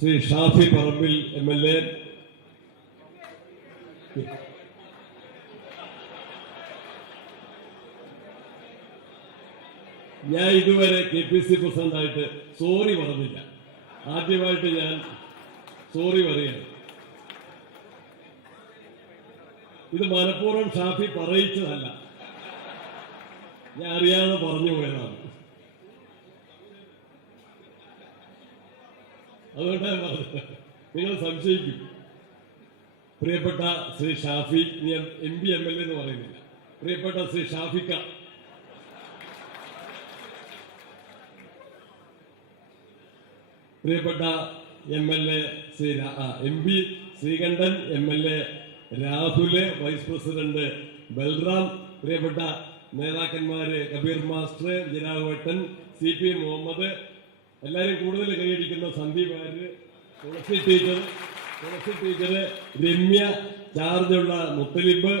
Shri Shafi Parambil MLA, ഞാൻ ഇതുവരെ KPC പ്രസിഡന്റായിട്ട് sorry പറഞ്ഞില്ല. ആദ്യമായിട്ട് ഞാൻ സോറി പറയുകയാണ്. ഇത് മനഃപൂർവ്വം ഷാഫി പറയിച്ചതല്ല, ഞാൻ അറിയാതെ പറഞ്ഞു പോയതാണ്. അതുകൊണ്ടാണ് പറഞ്ഞത്, നിങ്ങൾ സംശയിക്കും. പ്രിയപ്പെട്ട ശ്രീ ഷാഫി, ഞാൻ MP MLA എന്ന് പറയുന്നില്ല, പ്രിയപ്പെട്ട ശ്രീ ഷാഫിക്ക, പ്രിയപ്പെട്ട MLA Shri MP Sreekandan, MLA Rahul, vice president Balram, പ്രിയപ്പെട്ട നേതാക്കന്മാര് കബീർ മാസ്റ്റർ, വിജയരാഘവട്ടൻ, CP മുഹമ്മദ്, എല്ലാവരും കൂടുതൽ കൈയടിക്കുന്ന സന്ദീപ് ആര്, തുളസി ടീച്ചർ, രമ്യ, ചാർജുള്ള മുത്തലിബ്,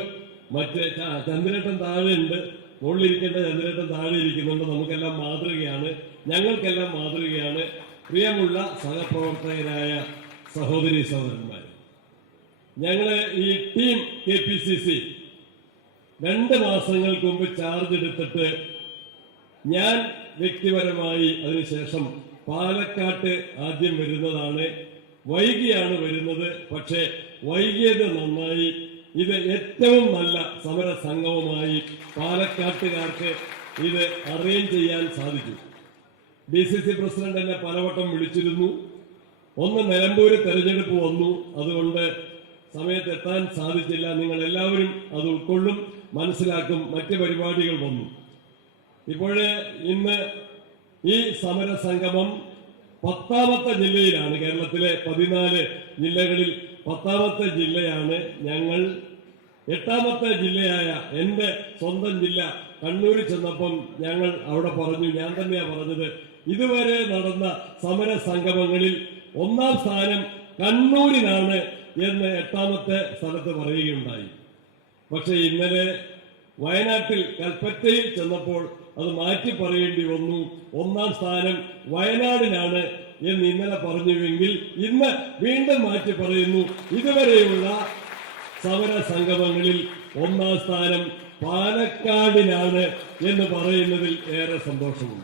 മറ്റേ ചന്ദ്രേട്ടൻ താഴെ ഉണ്ട്, മുകളിലിരിക്കേണ്ട ചന്ദ്രേട്ടൻ താഴെ ഇരിക്കുന്നുണ്ട്. നമുക്കെല്ലാം മാതൃകയാണ്, ഞങ്ങൾക്കെല്ലാം മാതൃകയാണ്. പ്രിയമുള്ള സഹപ്രവർത്തകരായ സഹോദരി സഹോദരന്മാർ, ഞങ്ങള് ഈ ടീം KPCC 2 മാസങ്ങൾക്ക് മുമ്പ് ചാർജ് എടുത്തിട്ട് ഞാൻ വ്യക്തിപരമായി അതിനുശേഷം പാലക്കാട്ട് ആദ്യം വരുന്നതാണ്. വൈകിയാണ് വരുന്നത്, പക്ഷേ വൈകിയത് നന്നായി. ഇത് ഏറ്റവും നല്ല സമര സംഗമമായി പാലക്കാട്ടുകാർക്ക് ഇത് അറേഞ്ച് ചെയ്യാൻ സാധിച്ചു. DCC പ്രസിഡന്റ് എന്നെ പലവട്ടം വിളിച്ചിരുന്നു. ഒന്ന് നിലമ്പൂര് തെരഞ്ഞെടുപ്പ് വന്നു, അതുകൊണ്ട് സമയത്ത് എത്താൻ സാധിച്ചില്ല. നിങ്ങൾ എല്ലാവരും അത് ഉൾക്കൊള്ളും, മനസ്സിലാക്കും. മറ്റ് പരിപാടികൾ വന്നു. ഇപ്പോഴേ ഇന്ന് ഈ സമര സംഗമം 10ാമത്തെ ജില്ലയിലാണ്. കേരളത്തിലെ 14 ജില്ലകളിൽ 10ാമത്തെ ജില്ലയാണ്. ഞങ്ങൾ 8ാമത്തെ ജില്ലയായ എൻ്റെ സ്വന്തം ജില്ല കണ്ണൂരിൽ ചെന്നപ്പം ഞങ്ങൾ അവിടെ പറഞ്ഞു, ഞാൻ തന്നെയാണ് പറഞ്ഞത്, ഇതുവരെ നടന്ന സമര സംഗമങ്ങളിൽ 1ാം സ്ഥാനം കണ്ണൂരിനാണ് എന്ന് 8ാമത്തെ സ്ഥലത്ത് പറയുകയുണ്ടായി. പക്ഷെ ഇന്നലെ വയനാട്ടിൽ കൽപ്പറ്റയിൽ ചെന്നപ്പോൾ അത് മാറ്റി പറയേണ്ടി വന്നു. 1ാം സ്ഥാനം വയനാടിനാണ് എന്ന് ഇന്നലെ പറഞ്ഞുവെങ്കിൽ ഇന്ന് വീണ്ടും മാറ്റി പറയുന്നു. ഇതുവരെയുള്ള സമര സംഗമങ്ങളിൽ 1ാം സ്ഥാനം പാലക്കാടിനാണ് എന്ന് പറയുന്നതിൽ ഏറെ സന്തോഷമുണ്ട്.